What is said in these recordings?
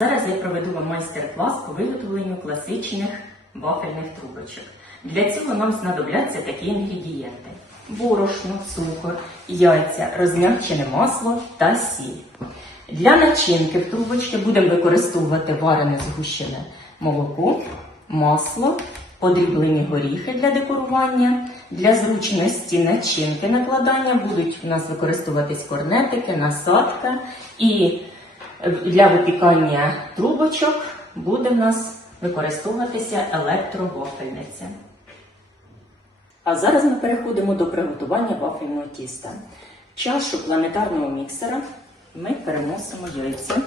Зараз я проведу вам майстер-клас по виготовленню класичних вафельних трубочок. Для цього нам знадобляться такі інгредієнти: борошно, цукор, яйця, розм'якчене масло та сіль. Для начинки в трубочки будемо використовувати варене згущене молоко, масло, подріблені горіхи для декорування. Для зручності начинки накладання будуть у нас використовуватись корнетики, насадка і для випікання трубочок буде в нас використовуватися електровафельниця. А зараз ми переходимо до приготування вафельного тіста. Чашу планетарного міксера ми переносимо яйця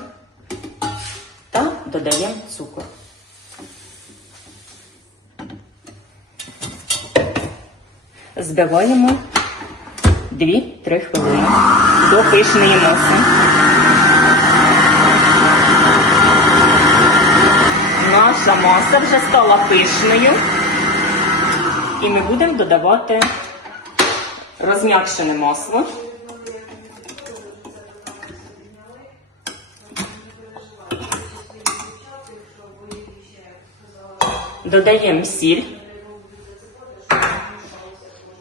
та додаємо цукор. Збиваємо 2-3 хвилини до пишної маси. Наша маса вже стала пишною. І ми будемо додавати розм'якшене масло. Додаємо сіль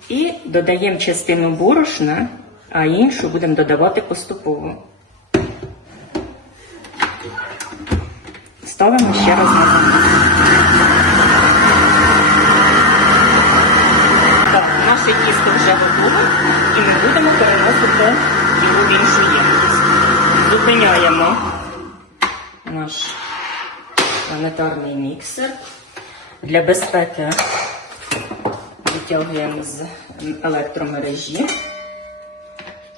і додаємо частину борошна, а іншу будемо додавати поступово. Ставимо ще раз на Зупиняємо наш планетарний міксер. Для безпеки витягуємо з електромережі,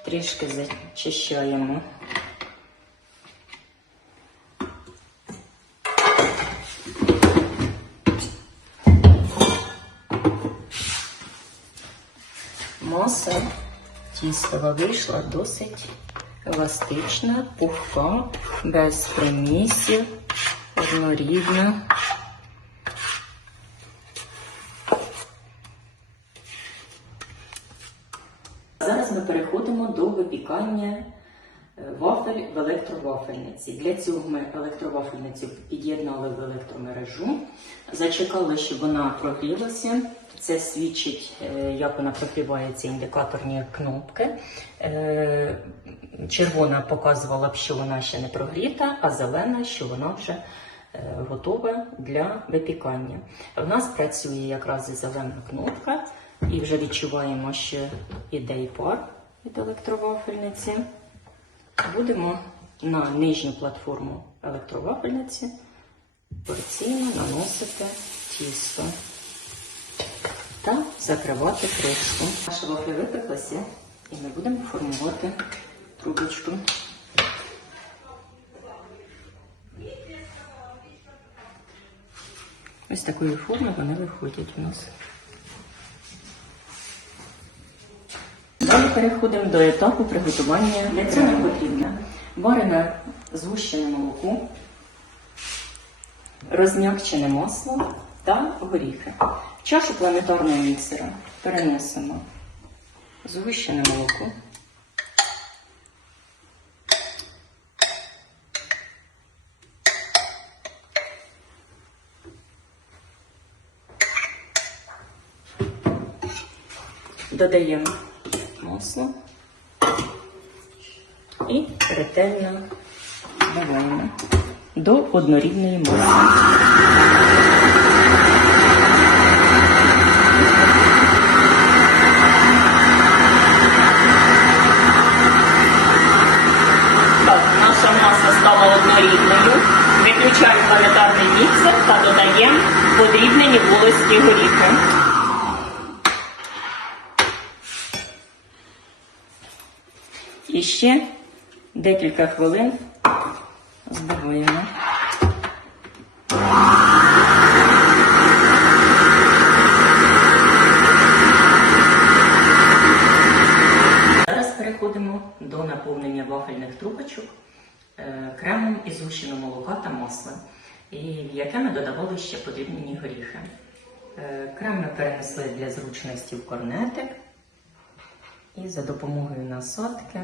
трішки зачищаємо. Маса тістова вийшла досить еластична, пухка, без примісів, однорідна. Зараз ми переходимо до випікання е, вафель в електровафельниці. Для цього ми електровафельницю під'єднали в електромережу, зачекали, щоб вона прогрілася. Це свідчить, е, як вона прогрівається індикаторні кнопки. Е, Червона показувала б, що вона ще не прогріта, а зелена, що вона вже е, готова для випікання. В нас працює якраз і зелена кнопка, і вже відчуваємо, що іде і пар від електровафельниці. Будемо на нижню платформу електровафельниці порційно наносити тісто та закривати кришку. Наша вафля випеклася і ми будемо формувати трубочку. Ось такої форми вони виходять у нас. Далі переходимо до етапу приготування. Для цього нам потрібно варене згущене молоко, розм'якчене масло та горіхи. Чашу планетарного міксера перенесемо згущене молоко. Додаємо масло і ретельно збиваємо до однорідної маси. Маса однорідною. Виключаємо планетарний міксер та додаємо подрібнені волості горіхи. І ще декілька хвилин збиваємо. Зараз переходимо до наповнення вафельних трубочок е, кремом із гущеного молока та масла, в яке ми додавали ще подрібнені горіхи. Е, Крем ми перенесли для зручності в корнетик. І за допомогою насадки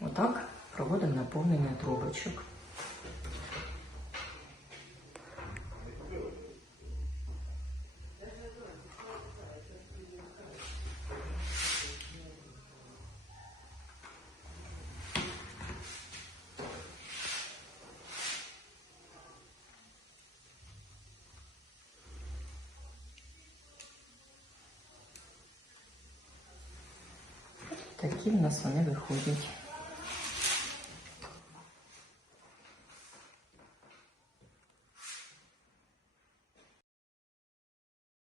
отак проводимо наповнення трубочок. Такі в нас вони виходять.